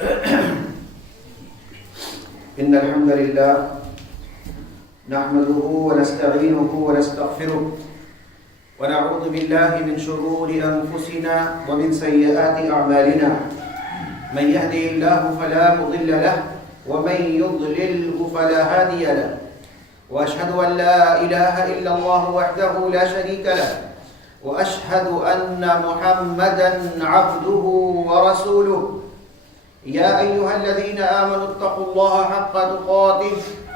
إن الحمد لله نحمده ونستعينه ونستغفره ونعوذ بالله من شرور أنفسنا ومن سيئات أعمالنا من يهده الله فلا مضل له ومن يضلله فلا هادي له وأشهد أن لا إله إلا الله وحده لا شريك له وأشهد أن محمدًا عبده ورسوله يا أيها الذين آمنوا اتقوا الله حق تقاته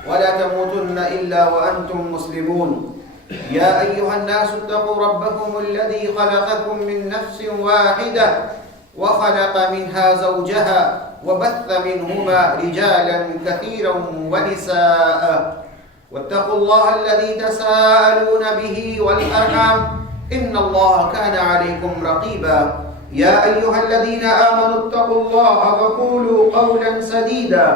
ولا تموتن إلا وأنتم مسلمون يا أيها الناس اتقوا ربكم الذي خلقكم من نفس واحدة وخلق منها زوجها وبث منهما رجالا كثيرا ونساء واتقوا الله الذي تساءلون به والأرحام إن الله كان عليكم رقيبا يا أيها الذين آمنوا اتقوا الله وقولوا قولا سديدا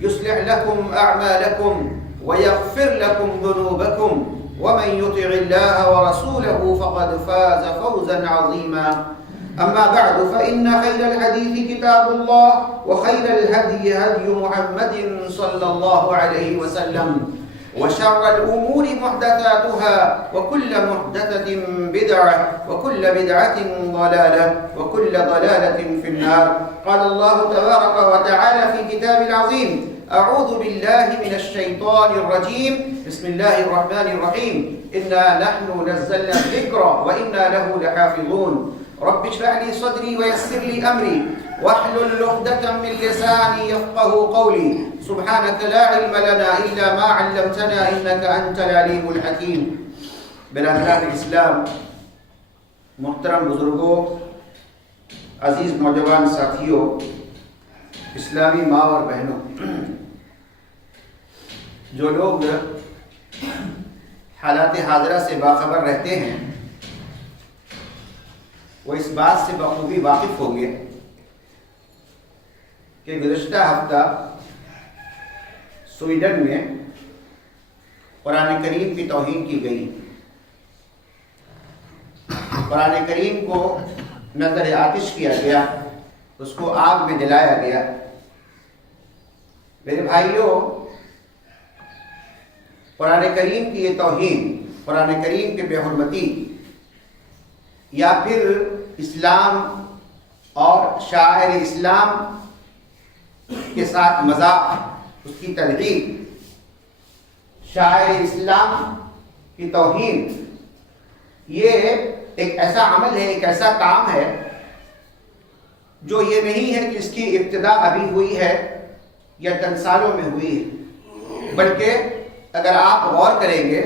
يصلح لكم أعمالكم ويغفر لكم ذنوبكم ومن يطع الله ورسوله فقد فاز فوزا عظيما أما بعد فإن خير الحديث كتاب الله وخير الهدي هدي محمد صلى الله عليه وسلم وشر الأمور محدثاتها وكل محدثة بدعة وكل بدعة ضلالة وكل ضلالة في النار قال الله تبارك وتعالى في كتاب العظيم أعوذ بالله من الشيطان الرجيم بسم الله الرحمن الرحيم إنا نحن نزلنا الذكر وإنا له لحافظون رب اشرح لي صدري ويسر لي أمري واحلل عقدة من لساني يفقه قولي سبحانك لا علم لنا إلا ما علمتنا إنك أنت العليم الحكيم برادران اسلام محترم بزرگوں عزیز نوجوان ساتھیوں اسلامی ماں اور بہنوں جو لوگ حالات حاضرہ سے باخبر رہتے ہیں وہ اس بات سے بخوبی واقف ہوں گے کہ گزشتہ ہفتہ سویڈن میں قرآن کریم کی توہین کی گئی. قرآن کریم کو نظر آتش کیا گیا, اس کو آگ میں جلایا گیا. میرے بھائیوں, قرآن کریم کی یہ توہین, قرآن کریم کی بے حرمتی یا پھر اسلام اور شاعر اسلام کے ساتھ مذاق, اس کی تلغیب, شاعر اسلام کی توہین, یہ ایک ایسا عمل ہے, ایک ایسا کام ہے جو یہ نہیں ہے کہ اس کی ابتدا ابھی ہوئی ہے یا چند سالوں میں ہوئی ہے, بلکہ اگر آپ غور کریں گے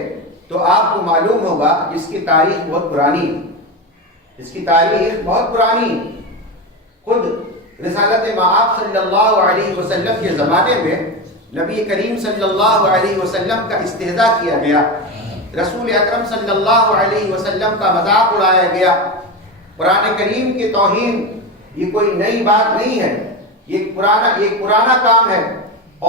تو آپ کو معلوم ہوگا اس کی تاریخ بہت پرانی ہے. اس کی تاریخ بہت پرانی. خود رسالت مآب صلی اللہ علیہ وسلم کے زمانے میں نبی کریم صلی اللہ علیہ وسلم کا استہزاء کیا گیا, رسول اکرم صلی اللہ علیہ وسلم کا مذاق اڑایا گیا. قرآن کریم کی توہین یہ کوئی نئی بات نہیں ہے, یہ پرانا کام ہے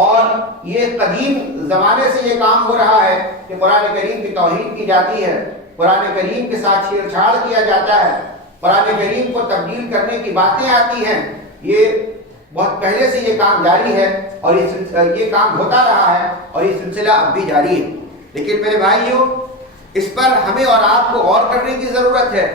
اور یہ قدیم زمانے سے یہ کام ہو رہا ہے کہ قرآن کریم کی توہین کی جاتی ہے, قرآن کریم کے ساتھ چھیڑ چھاڑ کیا جاتا ہے, قرآن کریم کو تبدیل کرنے کی باتیں آتی ہیں. یہ بہت پہلے سے یہ کام جاری ہے اور یہ کام ہوتا رہا ہے اور یہ سلسلہ اب بھی جاری ہے. لیکن میرے بھائیوں, اس پر ہمیں اور آپ کو غور کرنے کی ضرورت ہے.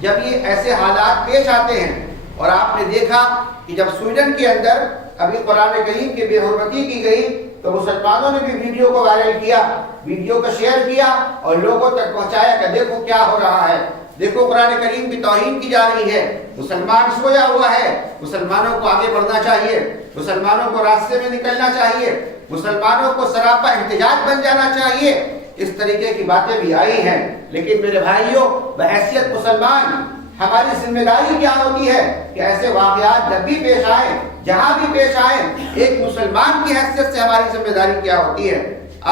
جب یہ ایسے حالات پیش آتے ہیں, اور آپ نے دیکھا کہ جب سویڈن کے اندر ابھی قرآن کریم کی بے حرمتی کی گئی تو مسلمانوں نے بھی ویڈیو کو وائرل کیا, ویڈیو کو شیئر کیا اور لوگوں تک پہنچایا کہ دیکھو کیا ہو رہا ہے, دیکھو قرآن کریم کی توہین کی جا رہی ہے. مسلمان سویا ہوا ہے, مسلمانوں کو آگے بڑھنا چاہیے, مسلمانوں کو راستے میں نکلنا چاہیے, مسلمانوں کو سراپا احتجاج بن جانا چاہیے. اس طریقے کی باتیں بھی آئی ہیں. لیکن میرے بھائیوں, بحیثیت مسلمان ہماری ذمہ داری کیا ہوتی ہے کہ ایسے واقعات جب بھی پیش آئیں, جہاں بھی پیش آئیں, ایک مسلمان کی حیثیت سے ہماری ذمہ داری کیا ہوتی ہے.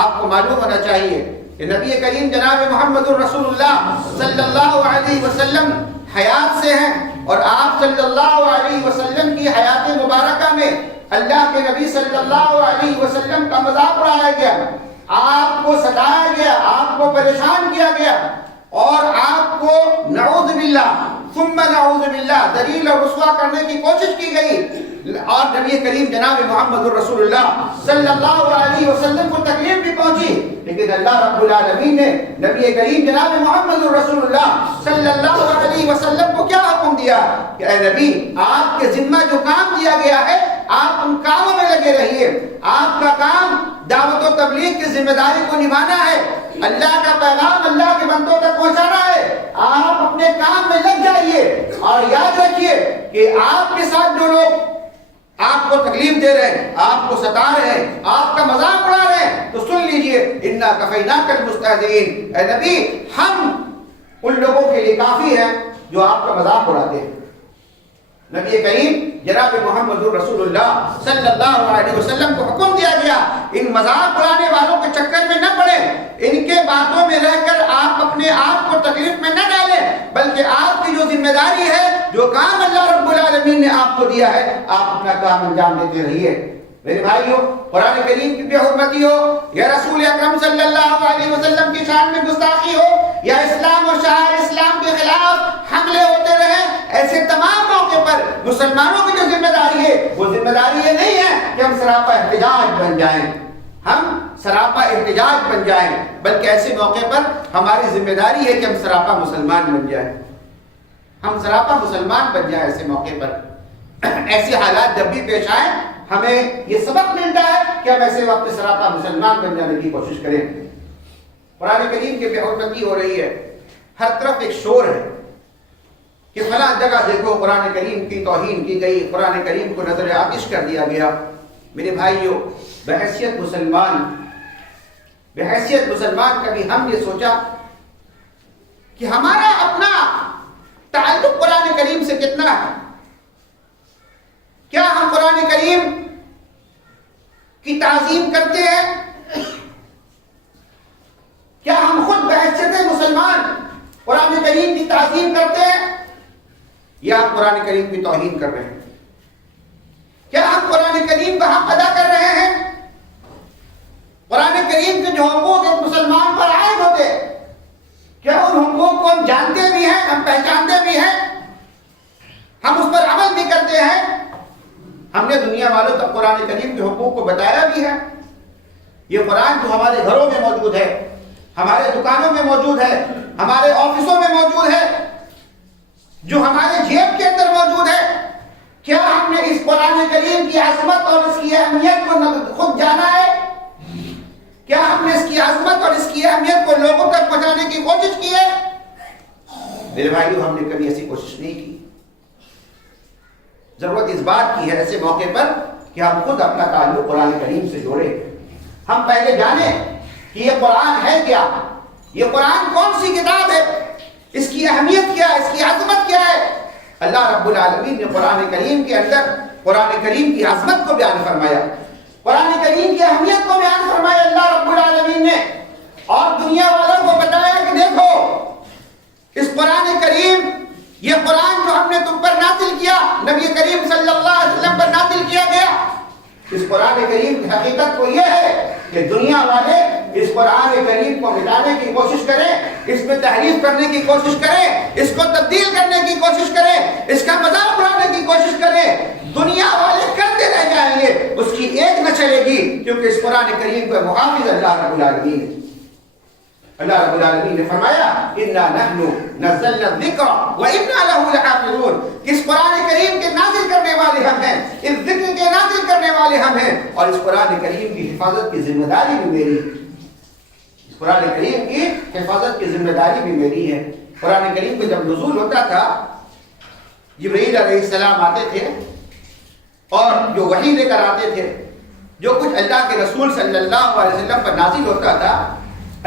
آپ کو معلوم ہونا چاہیے کہ نبی کریم جناب محمد الرسول اللہ صلی اللہ علیہ وسلم حیات سے ہیں, اور آپ صلی اللہ علیہ وسلم کی حیات مبارکہ میں اللہ کے نبی صلی اللہ علیہ وسلم کا مذاق اڑایا گیا, آپ کو ستایا گیا, آپ کو پریشان کیا گیا, اور آپ کو نعوذ باللہ ثم نعوذ باللہ دلیل اور رسوا کرنے کی کوشش کی گئی. اور نبی کریم جناب محمد الرسول اللہ صلی اللہ علیہ وسلم کو تکلیف بھی پہنچی، لیکن اللہ رب العالمین نے نبی کریم جناب محمد الرسول اللہ صلی اللہ علیہ وسلم کو کیا حکم دیا کہ اے نبی، آپ کے ذمہ جو کام دیا گیا ہے آپ ان کاموں میں لگے رہیے، آپ کا کام دعوت و تبلیغ کی ذمہ داری کو نبھانا ہے، اللہ کا پیغام اللہ کے بندوں تک پہنچانا ہے، آپ اپنے کام میں لگ جائیے اور یاد رکھیے کہ آپ کے ساتھ جو لوگ آپ کو تکلیف دے رہے ہیں، آپ کو ستا رہے ہیں، آپ کا مذاق اڑا رہے ہیں، تو سن لیجئے انا کفیناک المستہزئین، اے نبی ہم ان لوگوں کے لیے کافی ہیں جو آپ کا مذاق اڑاتے ہیں۔ نبی کریم جناب محمد رسول اللہ صلی اللہ علیہ وسلم کو حکم دیا گیا ان مذاق اڑانے والوں کے چکر میں نہ پڑیں، ان کے باتوں میں رہ کر آپ اپنے آپ کو تکلیف میں نہ ڈالیں، بلکہ آپ کی جو ذمہ داری ہے، جو کام اللہ رب العالمین نے آپ کو دیا ہے، آپ اپنا کام انجام دیتے رہیے۔ میرے بھائیو، قرآن کریم کی بے حرمتی ہو یا رسول اکرم صلی اللہ علیہ وسلم کی شان میں گستاخی ہو یا اسلام اور شعائر اسلام کے خلاف حملے ہوتے رہے، ایسے تمام موقع پر مسلمانوں کی جو ذمہ داری ہے وہ ذمہ داری یہ نہیں ہے کہ ہم سراپا احتجاج بن جائیں، بلکہ ایسے موقع پر ہماری ذمہ داری ہے کہ ہم سراپا مسلمان بن جائیں، ہم سراپا مسلمان بن جائیں۔ ایسے موقع پر ایسے حالات جب بھی پیش آئیں، ہمیں یہ سبق ملتا ہے کہ ہم ایسے وقت سراپا مسلمان بن جانے کی کوشش کریں۔ قرآن کریم کی بے حرمتی ہو رہی ہے، ہر طرف ایک شور ہے کہ فلاں جگہ دیکھو قرآن کریم کی توہین کی گئی، قرآن کریم کو نظر آتش کر دیا گیا۔ میرے بھائیوں، بحیثیت مسلمان کبھی ہم نے سوچا کہ ہمارا اپنا تعلق قرآن کریم سے کتنا ہے؟ کیا ہم قرآن کریم کی تعظیم کرتے ہیں؟ کیا ہم خود بحیثیت مسلمان قرآن کریم کی تعظیم کرتے ہیں یا ہم قرآن کریم کی توہین کر رہے ہیں؟ کیا ہم قرآن کریم کا حق ادا کر رہے ہیں؟ قرآن کریم کے جو حقوق ایک مسلمان پر عائد ہوتے، کیا ان حقوق کو ہم جانتے بھی ہیں، ہم پہچانتے بھی ہیں، ہم اس پر عمل بھی کرتے ہیں؟ ہم نے دنیا والوں تک قرآن کریم کے حقوق کو بتایا بھی ہے۔ یہ قرآن جو ہمارے گھروں میں موجود ہے، ہمارے دکانوں میں موجود ہے، ہمارے آفسوں میں موجود ہے، جو ہمارے جیب کے اندر موجود ہے، کیا ہم نے اس قرآن کریم کی عظمت اور اس کی اہمیت کو خود جانا ہے؟ کیا ہم نے اس کی عظمت اور اس کی اہمیت کو لوگوں تک پہنچانے کی کوشش کی ہے؟ میرے بھائیو، ہم نے کبھی ایسی کوشش نہیں کی۔ ضرورت اس بات کی ہے ایسے موقع پر کہ ہم خود اپنا تعلق قرآن کریم سے جوڑیں، ہم پہلے جانیں کہ یہ قرآن ہے کیا، یہ قرآن کون سی کتاب ہے، اس کی اہمیت کیا ہے، اس کی عظمت کیا ہے۔ اللہ رب العالمین نے قرآن کریم کے اندر قرآن کریم کی عظمت کو بیان فرمایا، قرآن کریم کی اہمیت کو بیان فرمایا اللہ رب العالمین نے، اور دنیا والوں کو بتایا کہ دیکھو اس قرآن کریم، یہ قرآن جو ہم نے تم پر نازل کیا، نبی کریم صلی اللہ علیہ وسلم پر نازل کیا گیا، اس قرآن کریم کی حقیقت کو یہ ہے کہ دنیا والے اس قرآن کریم کو مٹانے کی کوشش کریں، اس میں تحریف کرنے کی کوشش کریں، اس کو تبدیل کرنے کی کوشش کریں، اس کا مذاق اڑانے کی کوشش کریں، دنیا والے کرتے رہ جائیں گے، اس کی ایک نہ چلے گی، کیونکہ اس قرآن کریم کا محافظ اللہ رب العالمین ہے۔ اللہ رب العالمین نے فرمایا اِنَّا نَحْنُ نَزَّلْنَا الذِّكْرَ وَإِنَّا لَهُ لَحَافِظُونَ، کہ اس قرآن کریم کے نازل کرنے والے ہم ہیں، اس ذکر کے نازل کرنے والے ہم ہیں، اور اس قرآن کریم کی حفاظت کی ذمہ داری بھی میری ہے، اس قرآن کریم کی حفاظت کی ذمہ داری بھی میری ہے۔ قرآن کریم کو جب نزول ہوتا تھا، جبرائیل علیہ السلام آتے تھے اور جو وحی لے کر آتے تھے، جو کچھ اللہ کے رسول صلی اللہ علیہ وسلم پر نازل ہوتا تھا،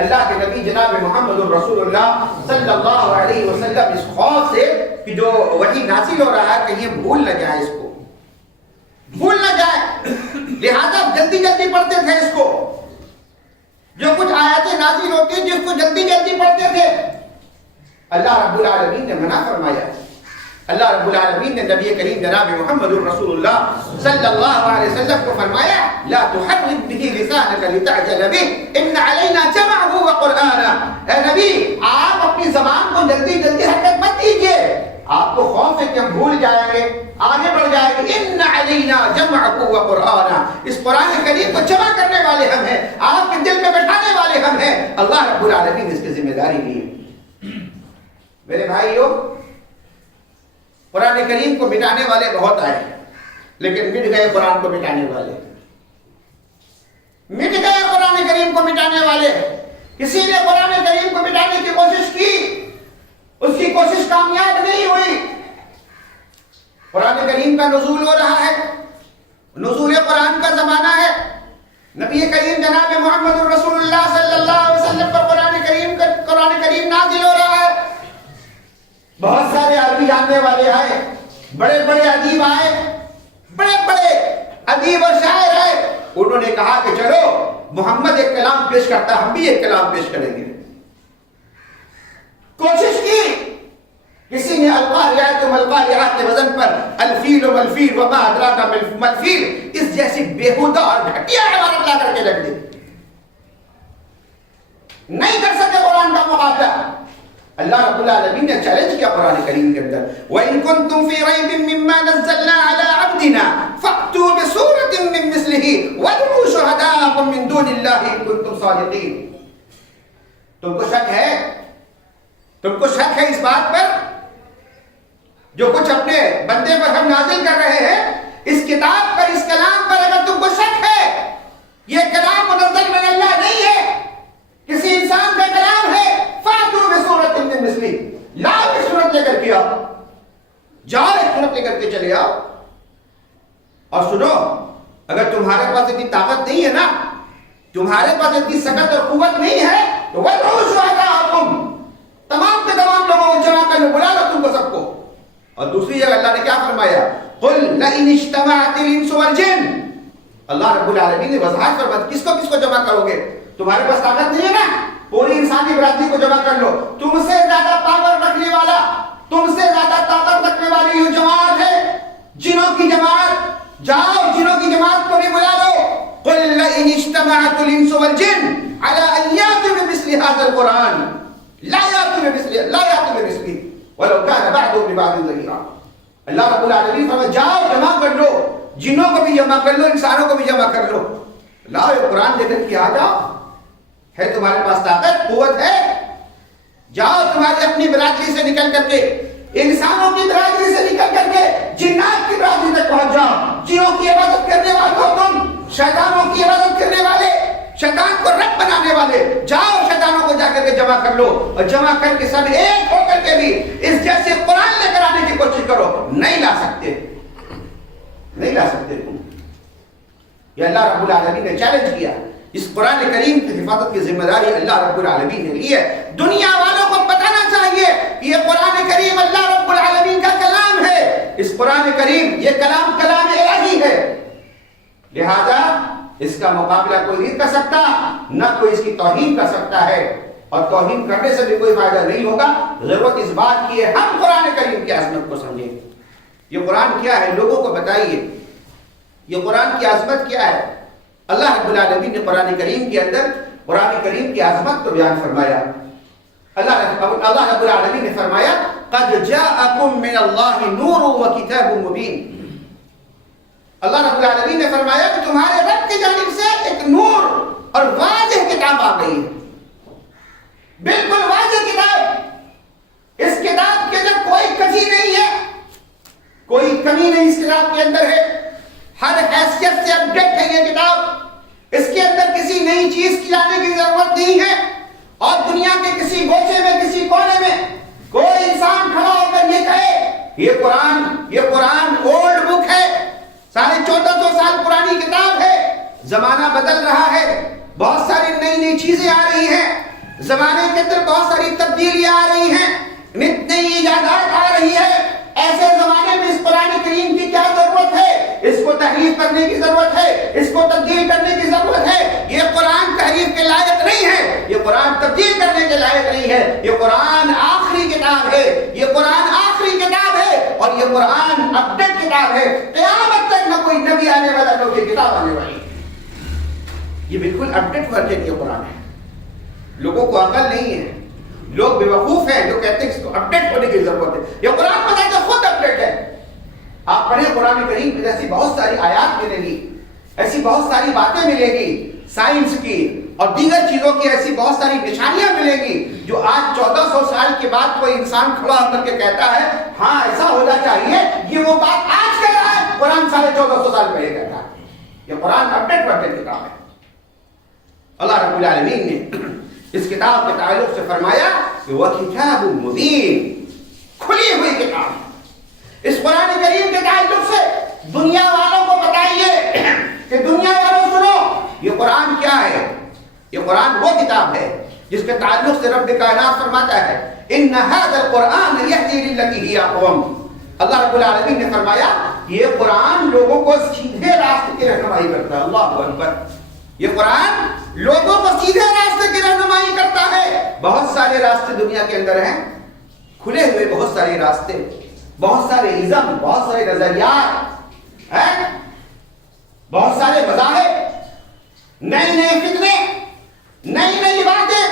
اللہ کے نبی جناب محمد الرسول اللہ صلی اللہ علیہ وسلم اس خوف سے کہ جو وحی نازل ہو رہا ہے کہیں بھول نہ جائے، اس کو بھول نہ جائے، لہذا جلدی جلدی پڑھتے تھے اس کو، جو کچھ آیاتیں نازل ہوتی جس کو جلدی جلدی پڑھتے تھے۔ اللہ رب العالمین نے منع فرمایا، اللہ رب العالمین نے نبی کریم جناب محمد الرسول اللہ صلی اللہ علیہ وسلم کو فرمایا لا تحرك به لسانك لتعجل به ان علينا جمعه وقرآنه، اے نبی آپ اپنی زبان کو جلدی جلدی حرکت مت دیجیے، آپ کو خوف ہے کہ ہم بھول جائیں گے، آگے بڑھ جائیں گے، ان علینا جمعه وقرآنا، اس قرآن کریم کو جمع کرنے والے ہم ہیں، آپ کے دل میں بٹھانے والے ہم ہیں۔ اللہ رب العالمین نے اس کی ذمہ داری لی ہے۔ میرے بھائیو، قرآن کریم کو مٹانے والے بہت آئے، لیکن مٹ گئے قرآن کو مٹانے والے، مٹ گئے قرآن کریم کو مٹانے والے۔ کسی نے قرآن کریم کو مٹانے کی کوشش کی، اس کی کوشش کامیاب نہیں ہوئی۔ قرآن کریم کا نزول ہو رہا ہے، نزول قرآن کا زمانہ ہے، نبی کریم جناب محمد رسول اللہ صلی اللہ علیہ وسلم پر قرآن کریم نازل ہو رہا ہے۔ بہت سارے عربی جاننے والے آئے، بڑے بڑے ادیب آئے، بڑے بڑے ادیب اور شاعر آئے، انہوں نے کہا کہ چلو محمد ایک کلام پیش کرتا، ہم بھی ایک کلام پیش کریں گے۔ کوشش کی، کسی نے القاریات ملقاریات کے وزن پر الفیل ملفیل وما ادراک ملفیل اس جیسی بیہودہ اور گھٹیا عبارت لا کر کے رکھ دی، نہیں کر سکے قرآن کا مقابلہ۔ اللہ رب العالمین نے چیلنج کیا قرآن کریم کے اندر، وَإِن كُنتُمْ فِي رَيْبٍ مِّمَّا نَزَّلْنَا عَلَىٰ عَبْدِنَا فَأْتُوا بِسُورَةٍ مِّن مِّثْلِهِ وَادْعُوا شُهَدَاءَكُم مِّن دُونِ اللَّهِ إِن كُنتُمْ صَادِقِينَ۔ تم کو شک ہے، تم کو شک ہے اس بات پر جو کچھ اپنے بندے پر ہم نازل کر رہے ہیں، اس کتاب پر، اس کلام پر اگر تم کو شک ہے، یہ کلام منزل من اللہ نہیں ہے، کسی انسان کا کلام ہے، فَأْتُوا بِسُورَةٍ مِّن مِّثْلِهِ، لاؤ ایک صورت لے کر کے آؤ، جاؤ ایک صورت لے کر کے چلے آؤ۔ اور سنو، اگر تمہارے پاس اتنی طاقت نہیں ہے نا، تمہارے پاس اتنی سکت اور قوت نہیں ہے تو وَادْعُوا شُهَدَاءَكُم، تمام کے تمام لوگوں کو جمع کر لو، بلا لو تم کو سب کو۔ اور دوسری جگہ اللہ نے کیا فرمایا، قُلْ لَئِنِ اجْتَمَعَتِ الْإِنسُ وَالْجِنُّ، اللہ رب العالمین نے وضاحت فرمائی، کس کو جمع کرو گے؟ تمہارے پاس طاقت نہیں ہے نا، پوری انسانی برادری کو جمع کر لو، تم سے زیادہ پاور رکھنے والا، تم سے زیادہ طاقت رکھنے والی یہ جماعت ہے، جنوں کی جماعت، جاؤ جنوں کی جماعت کو بھی بلا لو۔ قُلْ لَئِنِ اجْتَمَعَتِ الْإِنسُ وَالْجِنُّ عَلَىٰ أَن يَأْتُوا بِمِثْلِ هَٰذَا الْقُرْآنِ لَا يَأْتُونَ بِمِثْلِهِ وَلَوْ كَانَ بَعْضُهُمْ لِبَعْضٍ ظَهِيرًا۔ اللہ رب العالمین فرمایا جاؤ جمع کر لو، جنوں کو بھی جمع کر لو، انسانوں کو بھی جمع کر لو، لاؤ یہ قرآن لے کر کے آ جاؤ، ہے تمہارے پاس طاقت قوت ہے، جاؤ تمہاری اپنی برادری سے نکل کر کے، انسانوں کی برادری سے نکل کر کے جنات کی برادری تک پہنچ جاؤ۔ جنوں کی عبادت کرنے والوں تم، شیطانوں کی عبادت کرنے والے، شیطان کو رب بنانے والے، جاؤ شیطانوں کو جا کر کے جمع کر لو، اور جمع کر کے سب ایک ہو کر کے بھی اس جیسے قرآن لے کر آنے کی کوشش کرو، نہیں لا سکتے، نہیں لا سکتے تم۔ یہ اللہ رب العالمین نے چیلنج کیا، اس قرآن کریم کی حفاظت کی ذمہ داری اللہ رب العالمین نے لی ہے۔ دنیا والوں کو بتانا چاہیے یہ قرآن کریم اللہ رب العالمین کا کلام ہے، اس قرآن کریم یہ کلام الہی ہے، لہذا اس کا مقابلہ کوئی نہیں کر سکتا، نہ کوئی اس کی توہین کر سکتا ہے، اور توہین کرنے سے بھی کوئی فائدہ نہیں ہوگا۔ ضرورت اس بات کی ہے ہم قرآن کریم کی عظمت کو سمجھیں، یہ قرآن کیا ہے لوگوں کو بتائیے، یہ قرآن کی عظمت کیا ہے۔ اللہ رب العالمین نے قرآن کریم کے اندر قرآن کریم کی عظمت کو بیان فرمایا۔ اللہ رب العالمین نے فرمایا قد جاءکم من اللہ نور وکتاب مبین، اللہ رب العالمین نے فرمایا کہ تمہارے رب کی جانب سے ایک نور اور واضح کتاب آ گئی ہے، بالکل واضح کتاب، اس کتاب کے اندر کوئی کمی نہیں ہے، کوئی کمی نہیں اس کتاب کے اندر ہے، ہر حیثیت سے اپڈیٹ ہے یہ کتاب، اس کے اندر کسی نئی چیز کی لانے کی ضرورت نہیں ہے، اور دنیا کے کسی گوشے میں کسی کونے میں کوئی انسان کھڑا ہو کر یہ کہے یہ قرآن اولڈ بک ہے، 1450 سال پرانی کتاب ہے، زمانہ بدل رہا ہے، بہت ساری نئی چیزیں آ رہی ہیں، زمانے کے اندر بہت ساری تبدیلیاں آ رہی ہیں، نئی ایجادات آ رہی ہے، ایسے زمانے میں اس قرآن کریم کی کیا ضرورت ہے، اس کو تحریف کرنے کی ضرورت ہے، اس کو تبدیل کرنے کی ضرورت ہے، یہ قرآن تحریف کے لائق نہیں ہے، یہ قرآن تبدیل کرنے کے لائق نہیں ہے، یہ قرآن آخری کتاب ہے، یہ قرآن آخری کتاب ہے، اور یہ قرآن اپڈیٹ کتاب ہے، قیامت تک نہ کوئی نبی آنے والا نہ کوئی کتاب آنے والی، یہ بالکل اپڈیٹ ورژن یہ قرآن ہے۔ لوگوں کو عقل نہیں ہے، لوگ بیوقوف ہیں جو کہتے ہیں اس کو اپڈیٹ ہونے کی ضرورت ہے، یہ قرآن بتاتا خود اپڈیٹ ہے، آپ پڑھیں قرآن کریم میں ایسی بہت ساری آیات ملیں گی، ایسی بہت ساری باتیں ملیں گی سائنس کی اور دیگر چیزوں کی، ایسی بہت ساری نشانیاں ملیں گی جو آج 1400 سال کے بعد کوئی انسان کھڑا ہو کر کے کہتا ہے ہاں ایسا ہونا چاہیے، یہ وہ بات آج کہہ رہا ہے، قرآن 1450 سال پہلے کہتا ہے۔ یہ قرآن اپڈیٹ کتاب ہے۔ اللہ رب العالمین نے اس کتاب کے تعلق سے فرمایا کہ وہ کتاب مبین، کھلی ہوئی کتاب۔ اس قرآن کریم کے تعلق سے دنیا والوں کو بتائیے کہ دنیا والوں سنو، یہ قرآن کیا ہے؟ یہ قرآن وہ کتاب ہے جس کے تعلق سے رب کائنات فرماتا ہے ان ھذا القرآن یہدی للتی ہی اقوم۔ اللہ رب العالمین نے فرمایا یہ قرآن لوگوں کو سیدھے راستے کی رہنمائی کرتا ہے۔ اللہ اکبر، یہ قرآن لوگوں کو سیدھے راستے کی رہنمائی کرتا ہے۔ بہت سارے راستے دنیا کے اندر ہیں، کھلے ہوئے بہت سارے راستے، بہت سارے ازم، بہت سارے نظریات ہیں، بہت سارے مذاہب، نئے نئے فتنے، نئی نئی باتیں،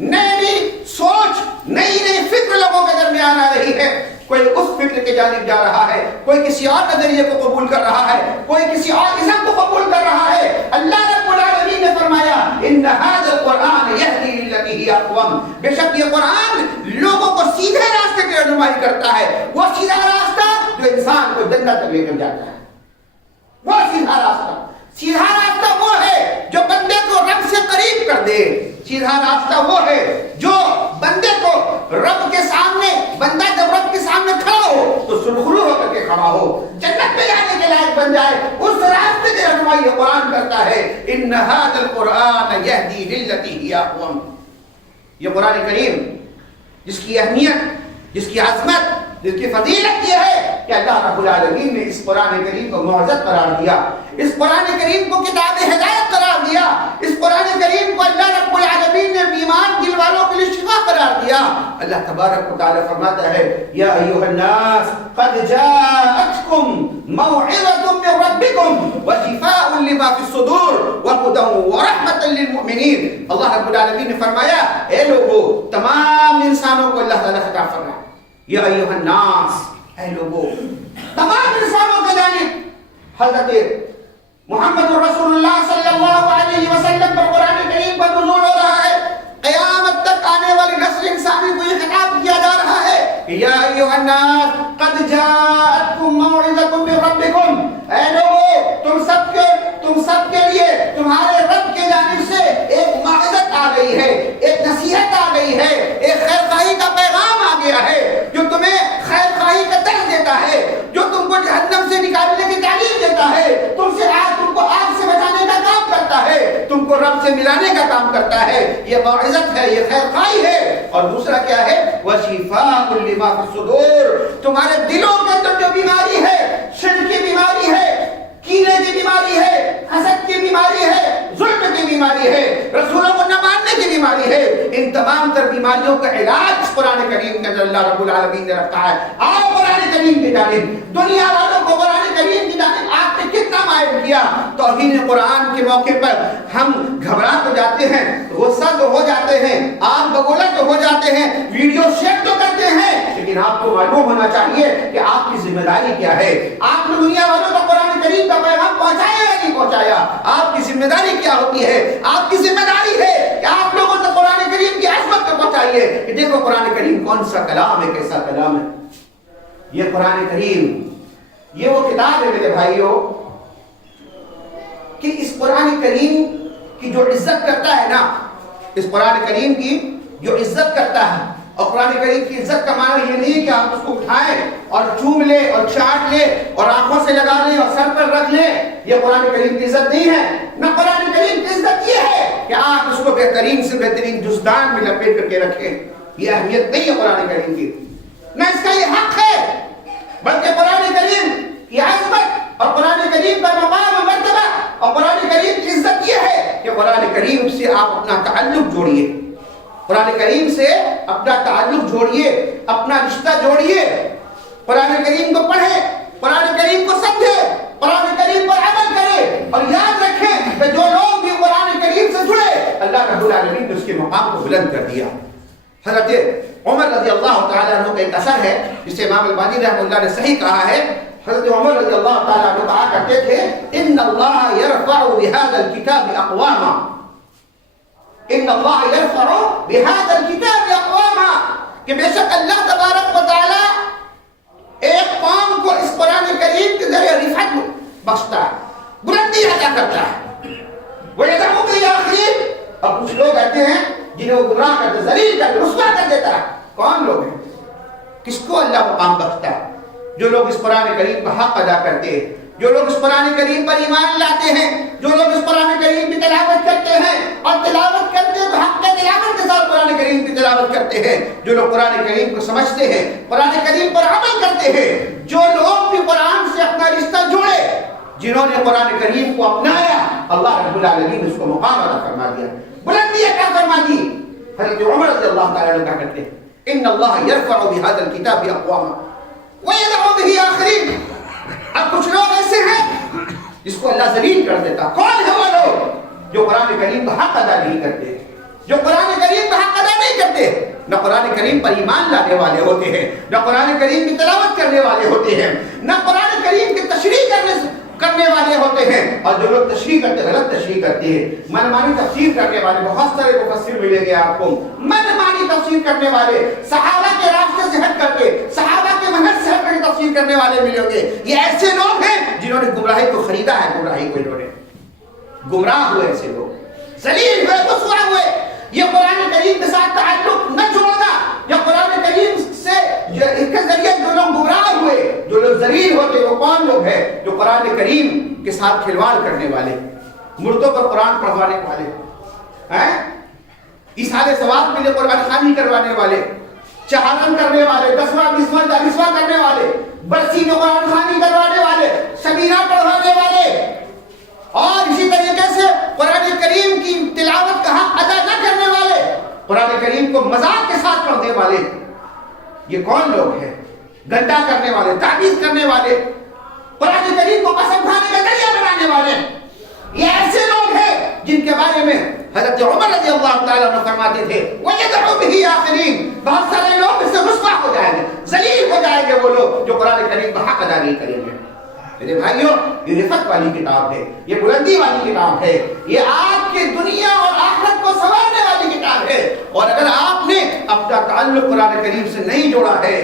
نئی سوچ، نئی نئی فکر لوگوں کے درمیان آ رہی ہے۔ کوئی اس فکر کے جانب جا رہا ہے، کوئی کسی اور نظریے کو قبول کر رہا ہے، کوئی کسی اور ازم کو قبول کر رہا ہے۔ اللہ رب العالمین نے فرمایا ان ھذا القرآن یہدی للتی ہی اقوم، بے شک یہ قرآن لوگوں کو سیدھے راستے کی رہنمائی کرتا ہے، وہ سیدھا راستہ جو انسان کو جنت تک لے کر جاتا ہے، وہ سیدھا راستہ۔ سیدھا راستہ وہ ہے جو بندے کو رب سے قریب کر دے، سیدھا راستہ وہ ہے جو بندے کو رب کے سامنے، بندہ جب رب کے سامنے کھڑا ہو تو سرخرو ہو کر کے کھڑا ہو، جنت میں جانے کے لائق بن جائے، اس راستے کی رہنمائی یہ قرآن کرتا ہے۔ ان ھذا القرآن یہدی للتی ہی اقوم۔ یہ قرآن کریم جس کی اہمیت، جس کی عظمت، جس کی فضیلت یہ ہے کہ اللہ رب العالمین نے اس قرآن کریم کو معجزت قرار دیا، اس قرآن کریم کو کتاب ہدایت قرار دیا، اس قرآن کریم کو اللہ رب العالمین نے بیمار دل والوں کے لیے شفا قرار دیا۔ اللہ تبارک و تعالی فرماتا ہے یا ایھا الناس قد جاءتکم موعظۃ من ربکم وشفاء لما فی الصدور وہدی ورحمۃ للمؤمنین۔ اللہ رب العالمین نے فرمایا اے لوگو، تمام انسانوں کو اللہ تعالی خطاب فرمایا یا ایھا الناس، اے لوگو، تمام انسانوں کے جانب حضرت محمد رسول اللہ صلی اللہ علیہ وسلم پر قرآن کریم پر نزول ہو رہا ہے۔ قیامت تک آنے والی نسل انسانی کو یہ خطاب کیا جا رہا ہے یا ایھا الناس قد جاءتکم موعظۃ من ربکم، اے لوگو، تم سب کے لیے تمہارے رب کی جانب سے ایک موعظت آ گئی ہے، ایک نصیحت آ گئی ہے، ایک خیر خواہی کا پیغام آ گیا ہے جو تمہیں خیر خواہی کا درس دیتا ہے، جو تم کو جہنم سے نکالنے کی تعلیم دیتا ہے، تم کو آگ سے بچانے کا کام کرتا ہے، تم کو رب سے ملانے کا کام کرتا ہے۔ یہ موعظت ہے، یہ خیر خواہی ہے۔ اور دوسرا کیا ہے؟ وشفاء لما فی الصدور، تمہارے دلوں کے اندر جو بیماری ہے، شرک کی بیماری ہے، کینے کی بیماری ہے، حسد کی بیماری ہے، ظلم کی بیماری ہے، رسولوں کو نہ ماننے کی بیماری ہے، ان تمام تر بیماریوں کا علاج قرآن کریم کے اندر اللہ رب العالمین نے رکھا ہے۔ آؤ قرآن کریم کی جانب، دنیا والوں کو قرآن کریم کی جانب آپ نے کتنا مائل کیا۔ توہین قرآن کے موقع پر ہم گھبرا تو جاتے ہیں، غصہ تو ہو جاتے ہیں، آگ بگولا تو ہو جاتے ہیں، ویڈیو شیئر تو کرتے ہیں، لیکن آپ کو معلوم ہونا چاہیے کہ آپ کی ذمہ داری کیا ہے۔ آپ نے دنیا والوں کو قرآن کریم کا پیغام پہنچایا یا نہیں پہنچایا؟ آپ کی ذمہ داری کیا ہوتی ہے؟ آپ کی ذمہ داری ہے کہ آپ لوگوں تک قرآن کریم کی عظمت کو پہنچائیے کہ دیکھو قرآن کریم کون سا کلام ہے، کیسا کلام ہے۔ یہ قرآن کریم یہ وہ کتاب ہے میرے بھائیوں کہ اس قرآن کریم کی جو عزت کرتا ہے نا، اس قرآن کریم کی جو عزت کرتا ہے، اور قرآن کریم کی عزت کا معنی یہ نہیں کہ آپ اس کو اٹھائیں اور چوم لیں اور چاٹ لیں اور آنکھوں سے لگا لیں اور سر پر رکھ لیں، یہ قرآن کریم کی عزت نہیں ہے۔ نہ قرآن کریم کی عزت یہ ہے کہ آپ اس کو بہترین سے بہترین جزدان میں لپیٹ کر کے رکھیں، یہ اہمیت نہیں ہے قرآن کریم کی، نہ اس کا یہ حق ہے، بلکہ قرآن کریم کی عظمت اور قرآن کریم کا مقام و مرتبہ اور قرآن کریم کی عزت یہ ہے کہ قرآن کریم سے آپ اپنا تعلق جوڑیے، قرآن کریم سے اپنا تعلق جوڑیے، اپنا رشتہ جوڑیے، قرآن کریم کو پڑھیں، قرآن کریم کو سمجھیں، قرآن کریم پر عمل کریں، اور یاد رکھیں کہ جو لوگ بھی قرآن کریم سے جڑے اللہ رب العالمین نے اس کے مقام کو بلند کر دیا۔ حضرت عمر رضی اللہ تعالیٰ عنہ کا ایک اثر ہے جسے امام البانی رحمہ اللہ نے صحیح کہا ہے۔ حضرت عمر رضی اللہ تعالیٰ عنہ کہا کرتے تھے ان اللہ یرفع بهذا الكتاب اقواما، ان اللہ یرفع بهذا الكتاب اقواما، کہ بے شک اللہ تبارک و تعالیٰ ایک قوم کو اس قرآن کریم کے ذریعے رفعت بخشتا ہے، بلندی عطا کرتا ہے۔ وَيَدْعُو بِالْآخِرِينَ، اب کچھ لوگ کہتے ہیں جنہیں وہ گمراہ کرتے، ذلیل کرتے، رسوا کر دیتا ہے۔ کون لوگ ہیں؟ کس کو اللہ مقام بخشتا ہے؟ جو لوگ اس قرآن کریم کا حق ادا کرتے ہیں، جو لوگ اس قرآن کریم پر ایمان لاتے ہیں، جو لوگ اس قرآن کریم کی تلاوت کرتے ہیں اور تلاوت کرتے ہیں تو حق کے تلاوت کے ساتھ قرآن کریم کی تلاوت کرتے ہیں، جو لوگ قرآن کریم کو سمجھتے ہیں، قرآن کریم پر عمل کرتے ہیں، جو لوگ بھی قرآن سے اپنا رشتہ جوڑے، جنہوں نے قرآن کریم کو اپنایا، اللہ رب العالمین نے اس کو مقام عطا فرما دیا، بلندی عطا فرما دی۔ حضرت عمر رضی اللہ تعالیٰ عنہ کہا کرتے ہیں ان اللہ یرفع بهذا الكتاب اقواما وَيَدْعُو بِهِ آخِرِينَ۔ اب کچھ لوگ ایسے ہیں جس کو اللہ ذلیل کر دیتا۔ کون ہے وہ لوگ؟ جو قرآن کریم کا حق ادا نہیں کرتے، جو قرآن کریم کا حق ادا نہیں کرتے، نہ قرآن کریم پر ایمان لانے والے ہوتے ہیں، نہ قرآن کریم کی تلاوت کرنے والے ہوتے ہیں، نہ قرآن کریم کی تشریح کرنے والے ہوتے ہیں، اور جو لوگ تشریح کرتے غلط تشریح کرتے ہیں، من مانی تفسیر کرنے والے بہت سارے مفسر ملیں گے آپ کو، من مانی تفسیر کرنے والے، صحابہ کے راستے سے ہٹ کر کے، صحابہ کے منہج سے ہٹ کر کے تفسیر کرنے والے ملیں گے۔ یہ ایسے لوگ ہیں جنہوں نے گمراہی کو خریدا ہے، گمراہی کو انہوں نے گمراہ ہوئے، ایسے لوگ ذلیل ہوئے، رسوا ہوئے۔ یہ قرآن کریم کے ساتھ تعلق نہ چھوڑنا، یا قرآن کریم سے اس کے ذریعے جو لوگ گمراہ ہوئے، جو لوگ ذلیل ہوتے، وہ کون لوگ ہیں؟ جو قرآن کریم کے ساتھ کھلواڑ کرنے والے، مردوں پر قرآن پڑھوانے والے، ایصال ثواب کے لیے قرآن خوانی کروانے والے، چہارم کرنے والے، 10واں 20واں 40واں کرنے والے، برسی میں قرآن خوانی کروانے والے، شبینہ پڑھوانے والے، اور اسی طریقے سے قرآن کریم کی تلاوت کا حق ادا نہ کرنے والے، قرآن کریم کو مذاق کے ساتھ پڑھنے والے، یہ کون لوگ ہیں؟ گندا کرنے والے، تعویذ کرنے والے، قرآن کریم کو قسم کھانے کا ذریعہ بنانے والے، یہ ایسے لوگ ہیں جن کے بارے میں حضرت عمر رضی اللہ تعالیٰ عنہ فرماتے تھے وَيَدْعُو بِهِ آخِرِينَ، بہت سارے لوگ اس سے رسوا ہو جائیں گے، ذلیل ہو جائیں گے وہ لوگ جو قرآن کریم کا حق ادا نہیں کریں گے۔ میرے بھائیوں، یہ رفعت والی کتاب ہے، یہ بلندی والی کتاب ہے، یہ آپ کی دنیا اور آخرت کو سنوارنے والی کتاب ہے۔ اور اگر آپ نے اپنا تعلق قرآن کریم سے نہیں جوڑا ہے،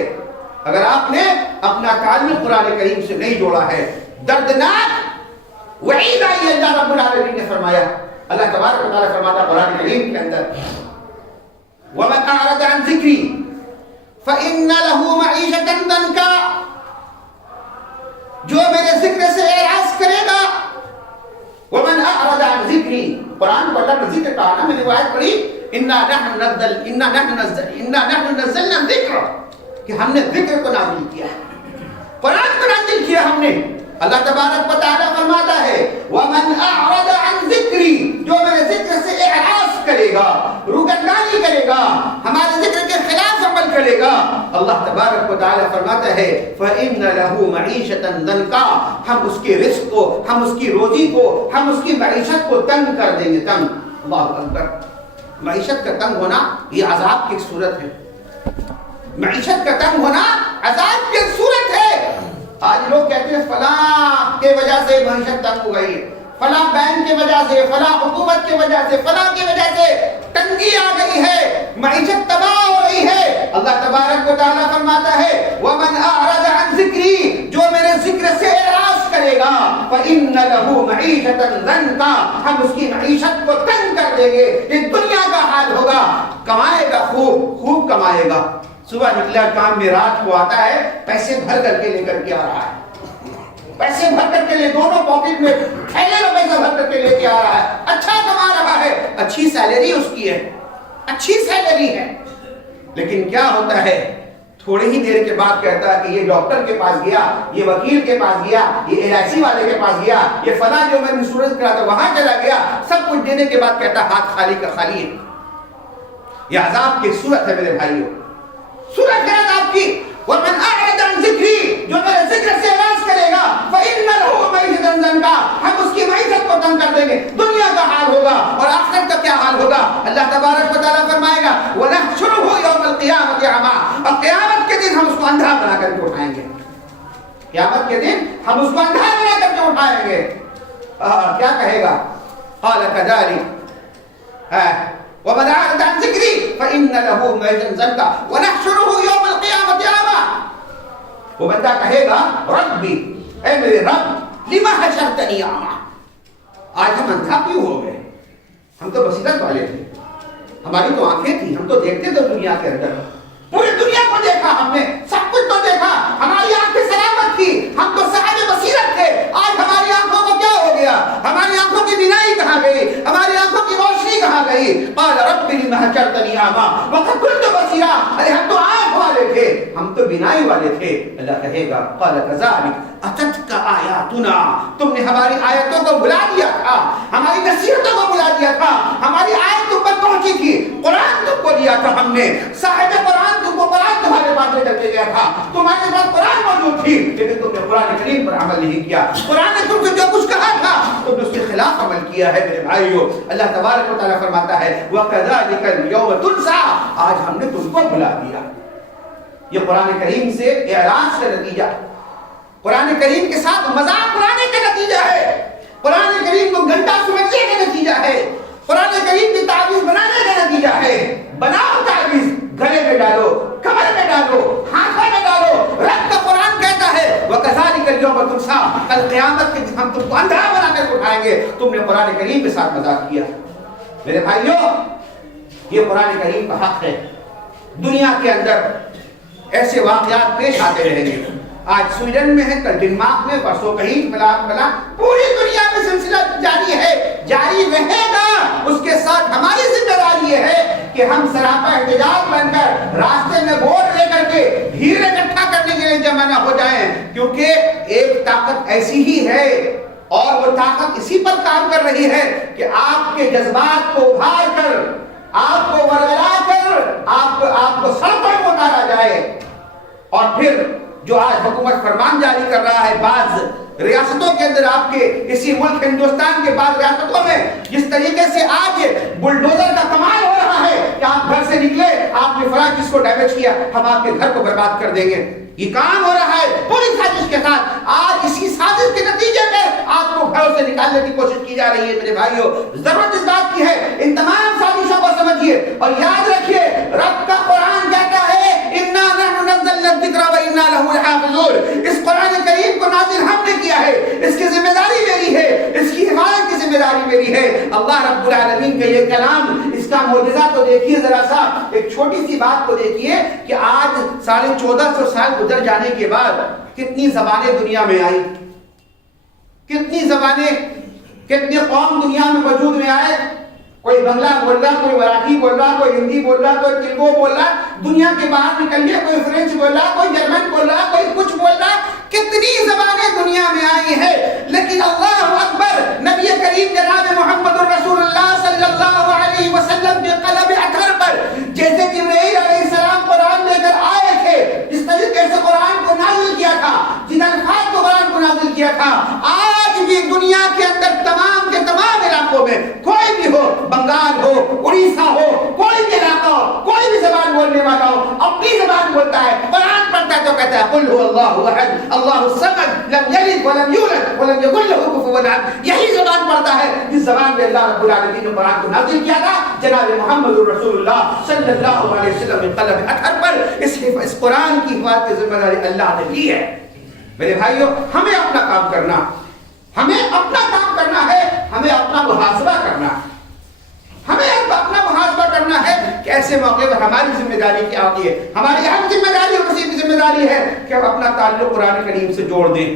اگر آپ نے اپنا تعلق قرآن کریم سے نہیں جوڑا ہے، دردناک وعید آئی اللہ رب العالمین نے فرمایا، اللہ تبارک و تعالیٰ فرماتا قرآن کریم کے اندر وَمَنْ أَعْرَضَ عَنْ ذِكْرِي فَإِنَّ لَهُ مَعِيشَةً ضَنْكًا، جو میرے ذکر سے اعراض کرے گا، وَمَنْ أَعْرَضَ عَنْ ذِكْرِي، قرآن کو اللہ نے ذکر کہا نا، میں نے آیت پڑھی إِنَّا نَحْنُ نَزَّلْنَا الذِّكْرَ، کہ ہم نے ذکر کو نازل کیا، قرآن کو نازل کیا ہم نے۔ اللہ تبارک و تعالیٰ فرماتا ہے وَمَنْ أَعْرَضَ عَنْ ذِكْرِي، جو میرے ذکر سے اعراض کرے گا، روگردانی کرے گا، ہمارے ذکر کے خلاف عمل کرے گا، اللہ تبارک و تعالیٰ فرماتا ہے فَإِنَّ لَهُ مَعِيشَةً ضَنْكًا، ہم اس کے رزق کو، ہم اس کی روزی کو، ہم اس کی معیشت کو تنگ کر دیں گے، تنگ۔ اللہ اکبر۔ معیشت کا تنگ ہونا یہ عذاب کی ایک صورت ہے، معیشت کا تنگ ہونا عذاب کی ایک صورت ہے۔ آج لوگ کہتے ہیں فلاں کے وجہ سے معیشت تنگ ہو گئی ہے، فلاں بینک کی وجہ سے، فلاں حکومت کی وجہ سے، فلاں کی وجہ سے تنگی آ گئی ہے، معیشت تباہ ہو رہی ہے۔ اللہ تبارک و تعالیٰ فرماتا ہے وَمَنْ أَعْرَضَ عَنْ ذِكْرِي، جو میرے ذکر سے اعراض کرے گا فَإِنَّ لَهُ مَعِيشَةً ضَنْكًا، ہم اس کی معیشت کو تنگ کر دیں گے۔ یہ دنیا کا حال ہوگا، کمائے گا خوب، خوب کمائے گا، صبح نکلا کام میں رات کو آتا ہے، پیسے بھر کر کے لے کر کے آ رہا ہے، پیسے بھر کر کے لے، دونوں پاکٹ میں تھیلے میں پیسہ بھر کر کے لے کے آ رہا ہے، اچھا کما رہا ہے، اچھی سیلری اس کی ہے، اچھی سیلری ہے، لیکن کیا ہوتا ہے تھوڑی ہی دیر کے بعد کہتا ہے کہ یہ ڈاکٹر کے پاس گیا، یہ وکیل کے پاس گیا، یہ LIC والے کے پاس گیا، یہ فلاں جو میں نے انشورنس کرا تھا وہاں چلا گیا، سب کچھ دینے کے بعد کہتا ہاتھ خالی کا خالی ہے۔ یہ عذاب کی صورت ہے میرے بھائیوں، صورت ہے عذاب کی۔ وَمَنْ أَعْرَضَ عَنْ ذِكْرِي، جو میرے ذکر سے اعراض کرے گا فَإِنَّ لَهُ مَعِيشَةً ضَنْكًا، ہم اس کی معیشت کو تنگ کر دیں گے۔ دنیا کا حال ہوگا اور آخرت کا کیا حال ہوگا؟ اللہ تبارک و تعالیٰ فرمائے گا وَنَحْشُرُهُ يَوْمَ الْقِيَامَةِ أَعْمَىٰ، اور قیامت کے دن ہم اس کو اندھا بنا کر کے اٹھائیں گے۔ قیامت کے دن ہم اس کو اندھا بنا کر کے اٹھائیں گے. کیا کہے گا؟ قال كذلك ومن أعرض عن ذكري فإن له معيشة ضنكا ونحشره يوم القيامة أعمى. وہ بندہ کہے گا ربی اے میرے رب لما حشرتنی اعمى. آج ہم اندھا کیوں ہو گئے؟ ہم تو بصیرت والے تھے, ہماری تو آنکھیں تھیں, ہم تو دیکھتے تھے دنیا کے اندر, پوری دنیا کو دیکھا ہم نے, سب کچھ تو دیکھا, ہماری آنکھیں سلامت تھی, ہم تو صاحب بصیرت تھے. آج ہماری آنکھوں کو کیا ہو گیا؟ ہماری آنکھوں کی بینائی کہاں گئی؟ ہماری آنکھوں کی روشنی کہاں گئی؟ قال رب لما حشرتنی اعمى وقد كنت بصيرا. ارے ہم تو آنکھ والے تھے, ہم تو بینائی والے تھے. اللہ کہے گا قال كذلك اتتك آیاتنا, تم نے ہماری آیتوں کو بلا دیا تھا, ہماری نصیحتوں کو بلا دیا تھا, ہماری آیت تم پر پہنچی تھی, قرآن تم کو دیا تھا ہم نے, صاحب قرآن تم کو قرآن تمہارے پاس لے کر کے گیا تھا, تمہارے پاس قرآن موجود تھی, لیکن تم نے قرآن کریم پر عمل نہیں کیا. قرآن نے تم سے جو کچھ کہا تھا تم نے اس کے خلاف عمل کیا ہے میرے بھائیو. اللہ تبارک و تعالیٰ فرماتا ہے وَكَذَلِكَ الْيَوْمَ تُنْسَىٰ, آج ہم نے تم کو بھلا دیا. یہ قرآن کریم سے اعراض کا نتیجہ, قرآن کریم کے ساتھ مذاق اڑانے کا نتیجہ ہے, قرآن کریم کو گندا سمجھنے کا نتیجہ ہے, قرآن کریم کی تعویذ بنانے کا نتیجہ ہے. بناؤ تعویذ, گلے میں ڈالو, کمر میں ڈالو, ہاتھوں میں ڈالو. رب کا قرآن کہتا ہے وَكَذَلِكَ الْيَوْمَ تُنْسَىٰ, کل قیامت کے دن ہم تم کو اندھا بنا کر اٹھائیں گے. تم نے قرآن کریم کے ساتھ مذاق کیا. میرے بھائیو, یہ قرآن کریم کا حق ہے. دنیا کے اندر ایسے واقعات پیش آتے رہیں گے. آج سویڈن میں ہے, کل ڈنمارک میں, پرسوں کہیں فلاں, پوری دنیا میں سلسلہ جاری ہے, جاری رہے گا. اس کے ساتھ ہماری ذمہ داری یہ ہے کہ ہم سراپا احتجاج بن کر راستے میں ووٹ لے کر کے بھیڑ اکٹھا کرنے کے لیے جمع نہ ہو جائیں, کیونکہ ایک طاقت ایسی ہی ہے اور وہ طاقت اسی پر کام کر رہی ہے کہ آپ کے جذبات کو ابھار کر, آپ کو ورگلا کر آپ کو سڑکوں پر اتارا جائے. اور پھر جو آج حکومت فرمان جاری کر رہا ہے بعض ریاستوں کے اندر, آپ کے اسی ملک ہندوستان کے بعض ریاستوں میں, جس طریقے سے آج بلڈوزر کا کمال ہو رہا ہے کہ آپ گھر سے نکلے, آپ نے فلاں چیز کو ڈیمیج کیا, ہم آپ کے گھر کو برباد کر دیں گے. یہ کام ہو رہا ہے پوری سازش کے ساتھ. آج اسی سازش کے نتیجے میں آپ کو گھروں سے نکالنے کی کوشش کی جا رہی ہے. میرے بھائیو, ضرورت اس بات کی ہے ان تمام سازشوں کو سمجھیے اور یاد رکھیے رب کا قرآن کہتا ہے اِنَّا نَحْنُ نَزَّلْنَا الذِّكْرَ وَإِنَّا لَهُ لَحَافِظُونَ. اس قرآن کریم کو نازل ہم نے کیا ہے, اس کی ذمہ داری میری ہے, اس کی حفاظت کی ذمہ داری میری ہے. اللہ رب العالمین کا یہ کلام, اس کا معجزہ تو دیکھیے ذرا سا. ایک چھوٹی سی بات کو دیکھیے کہ آج 1450 سال گزر جانے کے بعد کتنی زبانیں دنیا میں آئی, کتنی زبانیں, کتنے قوم دنیا میں وجود میں آئے. کوئی بنگلہ بول رہا, کوئی مراٹھی بول رہا, کوئی ہندی بول رہا, کوئی تیلگو بول رہا. دنیا کے باہر نکل گیا, کوئی فرینچ بول رہا, کوئی جرمن بول رہا, کوئی کچھ بول رہا. کتنی زبانیں دنیا میں آئی ہیں, لیکن اللہ اکبر, نبی کریم جناب محمد رسول اللہ صلی اللہ علیہ وسلم کے قلب اطہر پر جیسے جبرائیل علیہ السلام قرآن لے کر آئے تھے, جس طریقے سے قرآن کو نازل کیا تھا, جن الفاظ کو قرآن کو نازل کیا تھا, آج بھی دنیا کے اندر تمام کے تمام علاقوں میں کوئی بھی ہو, بنگال ہو, اڑیسہ ہو, کوئی بھی علاقہ ہو, کوئی بھی زبان بولنے والا ہو, اپنی زبان بولتا ہے, قرآن پڑھتا ہے تو کہتا ہے قل هو اللہ احد اللہ الصمد لم یلد ولم یولد ولم یکن له کفوا احد. یہی زبان پڑھتا ہے جس زبان میں اللہ رب العالمین نے قرآن کو نازل کیا تھا. جناب محمد رسول اللہ صلی اللہ علیہ وسلم کے قلب اطہر پر اس قرآن کی حفاظت کی ذمہ داری اللہ نے لی ہے. میرے بھائیو, ہمیں اپنا کام کرنا, ہمیں اپنا کام کرنا ہے, ہمیں اپنا محاسبہ کرنا ہے, ہمیں اپنا محاسبہ کرنا ہے کہ ایسے موقع پر ہماری ذمہ داری کیا ہوتی ہے. ہماری اہم ذمہ داری اور وسیع ذمہ داری ہے کہ ہم اپنا تعلق قرآن کریم سے جوڑ دیں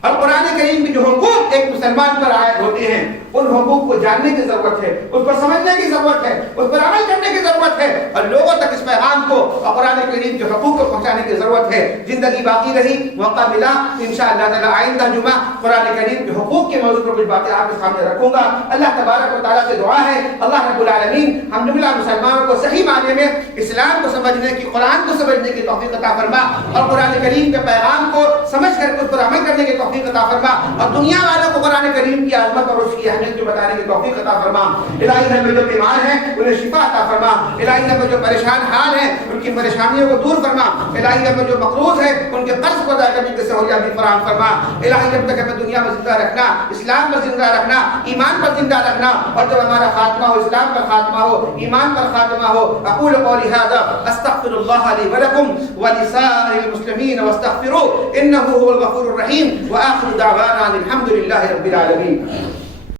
اور قرآن کریم کے جو حقوق ایک مسلمان پر عائد ہوتے ہیں ان حقوق کو جاننے کی ضرورت ہے, اس کو سمجھنے کی ضرورت ہے, اس پر عمل کرنے کی ضرورت ہے اور لوگوں تک اس پیغام کو اور قرآن کریم کے حقوق کو پہنچانے کی ضرورت ہے. زندگی باقی رہی, موقع ملا, انشاءاللہ تعالی آئندہ جمعہ قرآن کریم کے حقوق کے موضوع پر کچھ باتیں آپ کے سامنے رکھوں گا. اللہ تبارک و تعالیٰ سے دعا ہے اللہ رب العالمین ہم جملہ مسلمانوں کو صحیح معنی میں اسلام کو سمجھنے کی, قرآن کو سمجھنے کی توفیق عطا فرما اور قرآن کریم کے پیغام کو سمجھ کر اس پر عمل کرنے کی توفیق عطا فرما اور دنیا والوں کو قرآن کریم کی عظمت اور اس کی اہمیت جو بتانے کی توفیق عطا فرما. الہی ہمیں جو بیمار ہیں انہیں شفا عطا فرما. الہی ہمیں جو پریشان حال ہیں ان کی پریشانیوں کو دور فرما. الہی ہمیں جو مقروض ہیں ان کے قرض کو ادا کرنے کی سہولیات بھی فراہم فرما. الہی جب تک ہمیں دنیا میں زندہ رکھنا، اسلام پر زندہ رکھنا، ایمان پر زندہ رکھنا، اور جب ہمارا خاتمہ ہو اسلام پر خاتمہ ہو، ایمان پر خاتمہ ہو. اقول قولی ھذا استغفر اللہ لی ولکم ولسائر المسلمین واستغفروه انه هو الغفور الرحیم. وآخر دعوانا الحمد للہ رب العالمین.